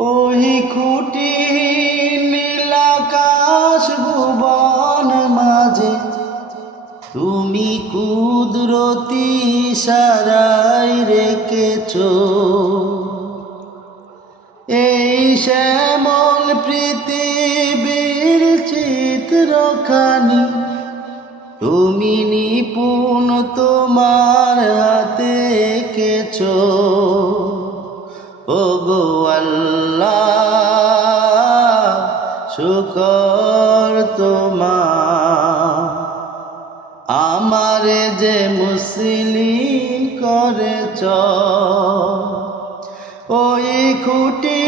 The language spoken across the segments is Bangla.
ওই খুঁটি নীলাকাশ ভুবন মাঝে তুমি কুদরতি ইশারায় রেখেছ এই শ্যামল পৃথিবীর চিত্রখানি তুমি নিপুণ তোমার হাতে এঁকেছ ওগো আল্লাহ শুকর তোমার আমারে যে মুসলিম করেছ ওই খুঁটি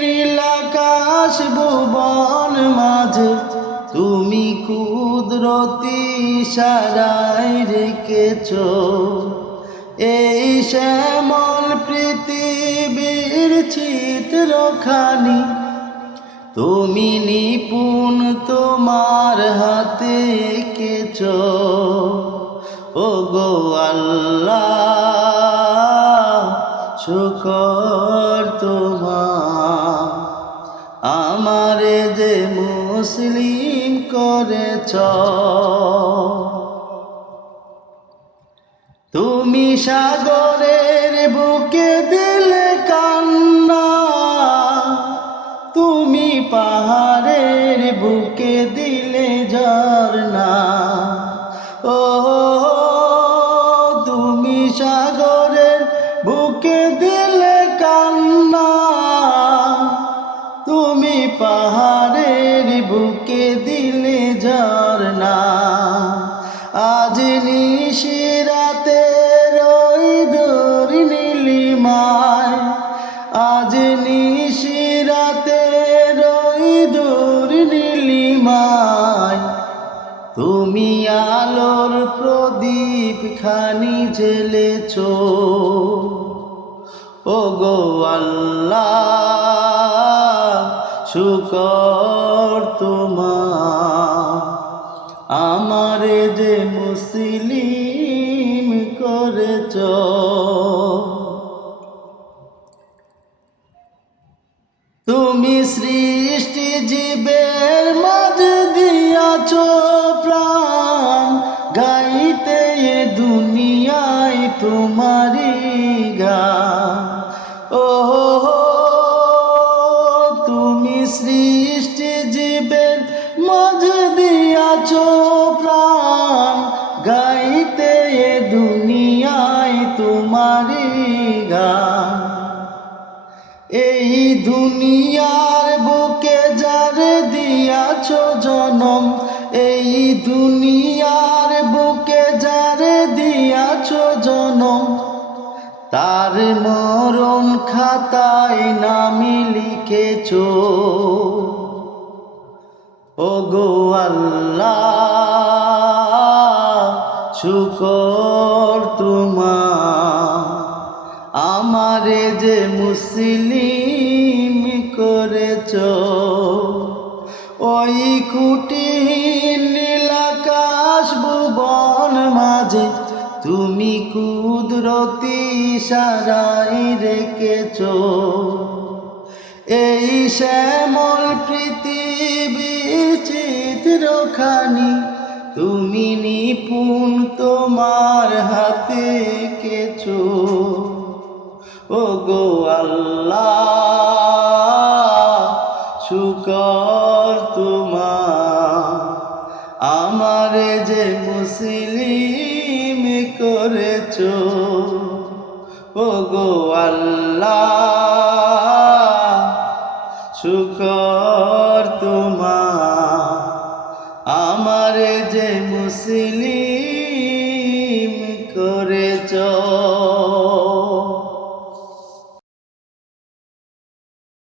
নীলাকাশ ভুবন মাঝে তুমি কুদরতি ইশারায় রেখেছ এই শ্যামল পৃথিবীর চিত্রখানি তুমি নিপুণ তোমার হাতে এঁকেছ ওগো আল্লাহ শুকর তোমার আমারে যে মুসলিম করেছ তুমি সাগরের বুকে দিলে কান্না তুমি পাহাড়ের বুকে দিলে ঝরনা ও তুমি সাগরের বুকে দিলে কান্না তুমি পাহাড়ের বুকে দিলে ঝরনা আজ নিশিরাতে ওই দূর নীলিমায় আজ নিশিরাতে ওই দূর নীলিমায় তুমি আলোর প্রদীপ খানি জ্বেলেছ ওগো আল্লাহ শুকর তোমার আমারে যে মুসলিম করেছ তুমি সৃষ্টি জীবের মাঝে দিয়াছ প্রাণ গাইতে দুনিয়ায় তোমারি গান ও তুমি সৃষ্টি জীবের মাঝে দিয়াছ প্রাণ গাইতে দুনিয়ায় তোমারি গান এই দুনিয়ার বুকে যারে দিয়াছ জনম এই দুনিয়ার বুকে যারে দিয়াছ জনম তার মরণ খাতায় নামি লিখেছ ওগো আল্লাহ শুকর তোমার আমারে যে মুসলিম করেছ ওই খুঁটি নীলাকাশ ভুবন মাঝে তুমি কুদরতি ইশারায় রেখেছ এই শ্যামল পৃথিবীর চিত্রখানি তুমি নিপুণ তোমার হাতে এঁকেছ ওগো আল্লাহ শুকর তোমার আমারে যে মুসলিম করেছ ওগো আল্লাহ শুকর তোমার আমারে যে মুসলিম